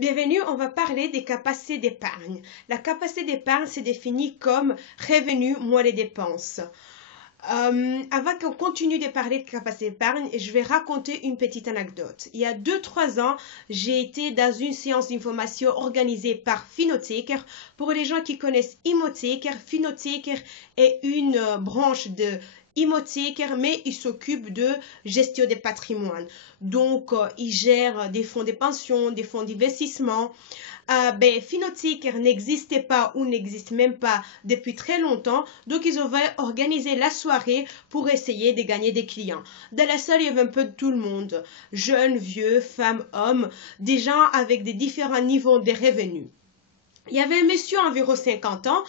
Bienvenue, on va parler des capacités d'épargne. La capacité d'épargne, c'est défini comme revenu moins les dépenses. Avant qu'on continue de parler de capacité d'épargne, je vais raconter une petite anecdote. Il y a 2-3 ans, j'ai été dans une séance d'information organisée par Finothéker. Pour les gens qui connaissent Imothéker, Finothéker est une branche de Imothéker, mais il s'occupe de gestion des patrimoines. Donc, il gère des fonds de pension, des fonds d'investissement. Finothéker n'existait pas ou n'existe même pas depuis très longtemps, donc ils ont organisé la soirée pour essayer de gagner des clients. Dans la salle, il y avait un peu de tout le monde, jeunes, vieux, femmes, hommes, des gens avec des différents niveaux de revenus. Il y avait un monsieur environ 50 ans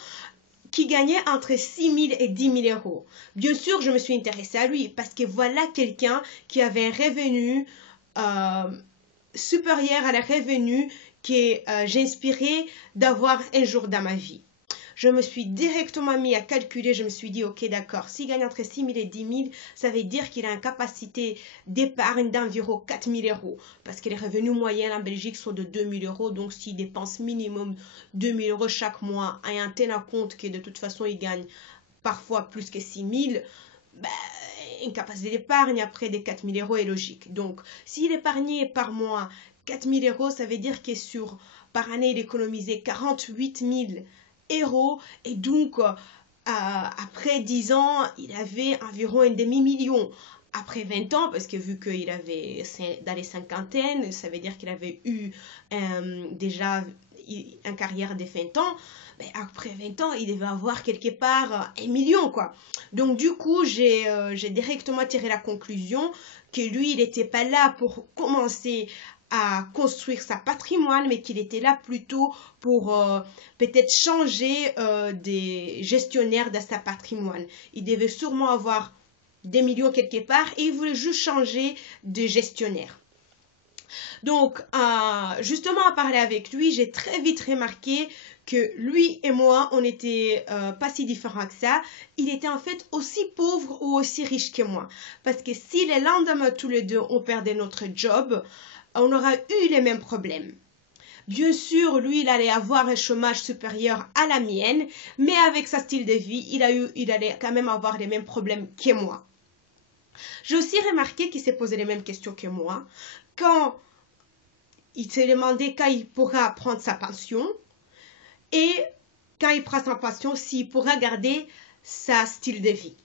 qui gagnait entre 6 000 et 10 000 euros. Bien sûr, je me suis intéressée à lui parce que voilà quelqu'un qui avait un revenu supérieur à la revenu que j'ai inspiré d'avoir un jour dans ma vie. Je me suis directement mis à calculer, je me suis dit, ok, d'accord, s'il gagne entre 6 000 et 10 000, ça veut dire qu'il a une capacité d'épargne d'environ 4 000 euros. Parce que les revenus moyens en Belgique sont de 2 000 euros, donc s'il dépense minimum 2 000 euros chaque mois, et en tenant compte que de toute façon, il gagne parfois plus que 6 000, une capacité d'épargne après des 4 000 euros est logique. Donc, s'il épargnait par mois 4 000 euros, ça veut dire que par année, il économisait 48 000 euros. Et donc, après 10 ans, il avait environ un demi-million. Après 20 ans, parce que vu qu'il avait dans les cinquantaines, ça veut dire qu'il avait eu déjà une carrière de 20 ans, après 20 ans, il devait avoir quelque part 1 million, quoi. Donc, du coup, j'ai directement tiré la conclusion que lui, il n'était pas là pour commencer à construire sa patrimoine, mais qu'il était là plutôt pour peut-être changer des gestionnaires de sa patrimoine. Il devait sûrement avoir des millions quelque part et il voulait juste changer de gestionnaire. Donc, justement, à parler avec lui, j'ai très vite remarqué que lui et moi, on n'était pas si différents que ça. Il était en fait aussi pauvre ou aussi riche que moi. Parce que si les lendemain, tous les deux, on perdait notre job, on aura eu les mêmes problèmes. Bien sûr, lui, il allait avoir un chômage supérieur à la mienne, mais avec sa style de vie, il allait quand même avoir les mêmes problèmes que moi. J'ai aussi remarqué qu'il s'est posé les mêmes questions que moi. Quand il s'est demandé quand il pourra prendre sa pension et quand il prend sa pension, s'il pourra garder sa style de vie.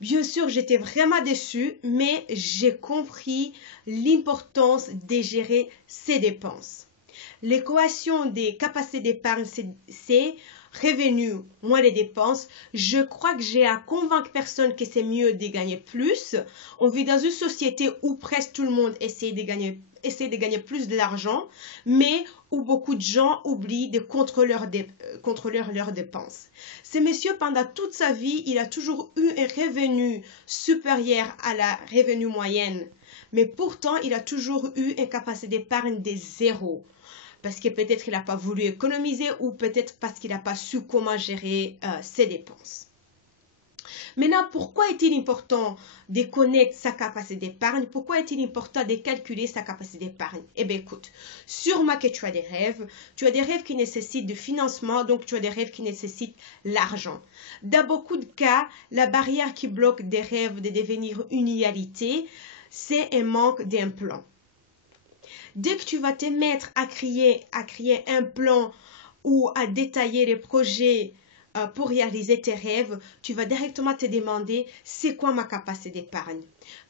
Bien sûr, j'étais vraiment déçue, mais j'ai compris l'importance de gérer ses dépenses. L'équation des capacités d'épargne, c'est revenus moins les dépenses. Je crois que j'ai à convaincre personne que c'est mieux de gagner plus. On vit dans une société où presque tout le monde essaie de gagner plus d'argent, mais où beaucoup de gens oublient de contrôler leurs dépenses. Ce monsieur, pendant toute sa vie, il a toujours eu un revenu supérieur à la revenu moyenne, mais pourtant, il a toujours eu une capacité d'épargne de zéro. Parce que peut-être qu'il n'a pas voulu économiser ou peut-être parce qu'il n'a pas su comment gérer ses dépenses. Maintenant, pourquoi est-il important de connaître sa capacité d'épargne? Pourquoi est-il important de calculer sa capacité d'épargne? Eh bien, écoute, sûrement que tu as des rêves qui nécessitent du financement, donc tu as des rêves qui nécessitent l'argent. Dans beaucoup de cas, la barrière qui bloque des rêves de devenir une réalité, c'est un manque d'un plan. Dès que tu vas te mettre à créer un plan ou à détailler les projets pour réaliser tes rêves, tu vas directement te demander c'est quoi ma capacité d'épargne.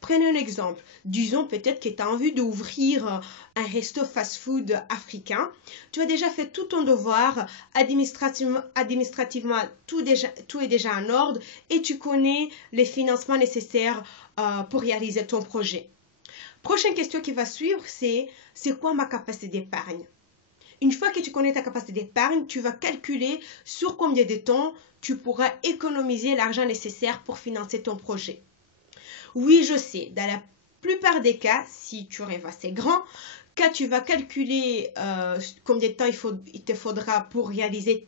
Prenez un exemple. Disons peut-être que tu as envie d'ouvrir un resto fast-food africain. Tu as déjà fait tout ton devoir, administrativement tout est déjà en ordre et tu connais les financements nécessaires pour réaliser ton projet. Prochaine question qui va suivre, c'est quoi ma capacité d'épargne? Une fois que tu connais ta capacité d'épargne, tu vas calculer sur combien de temps tu pourras économiser l'argent nécessaire pour financer ton projet. Oui, je sais, dans la plupart des cas, si tu rêves assez grand, quand tu vas calculer combien de temps il te faudra pour réaliser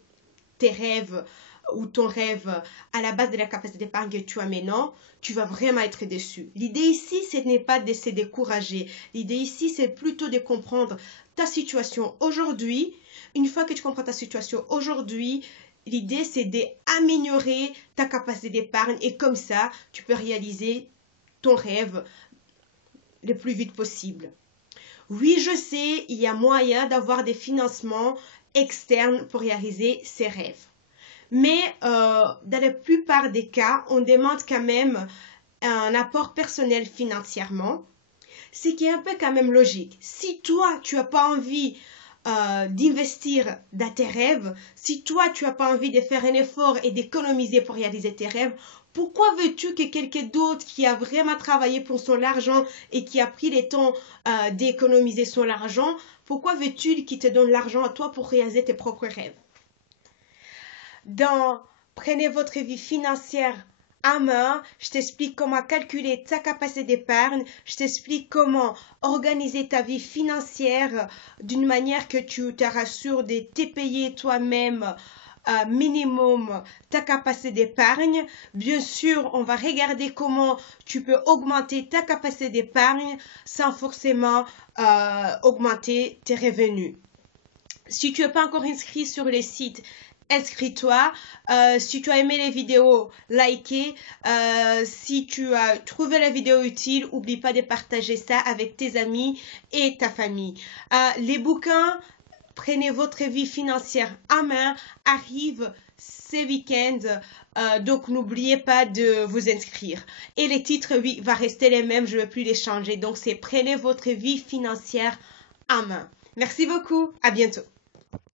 tes rêves ou ton rêve à la base de la capacité d'épargne que tu as maintenant, tu vas vraiment être déçu. L'idée ici, ce n'est pas de se décourager. L'idée ici, c'est plutôt de comprendre ta situation aujourd'hui. Une fois que tu comprends ta situation aujourd'hui, l'idée, c'est d'améliorer ta capacité d'épargne et comme ça, tu peux réaliser ton rêve le plus vite possible. Oui, je sais, il y a moyen d'avoir des financements externes pour réaliser ses rêves. Mais dans la plupart des cas, on demande quand même un apport personnel financièrement, ce qui est un peu quand même logique. Si toi, tu n'as pas envie d'investir dans tes rêves, si toi, tu n'as pas envie de faire un effort et d'économiser pour réaliser tes rêves, pourquoi veux-tu que quelqu'un d'autre qui a vraiment travaillé pour son argent et qui a pris le temps d'économiser son argent, pourquoi veux-tu qu'il te donne l'argent à toi pour réaliser tes propres rêves? Dans Prenez votre vie financière en main, je t'explique comment calculer ta capacité d'épargne, je t'explique comment organiser ta vie financière d'une manière que tu te rassures de te payer toi-même minimum ta capacité d'épargne. Bien sûr, on va regarder comment tu peux augmenter ta capacité d'épargne sans forcément augmenter tes revenus. Si tu n'es pas encore inscrit sur le site, inscris-toi. Si tu as aimé les vidéos, likez. Si tu as trouvé la vidéo utile, n'oublie pas de partager ça avec tes amis et ta famille. Les bouquins Prenez votre vie financière en main arrivent ce week-end, donc n'oubliez pas de vous inscrire. Et les titres, oui, vont rester les mêmes, je ne vais plus les changer. Donc c'est Prenez votre vie financière en main. Merci beaucoup, à bientôt.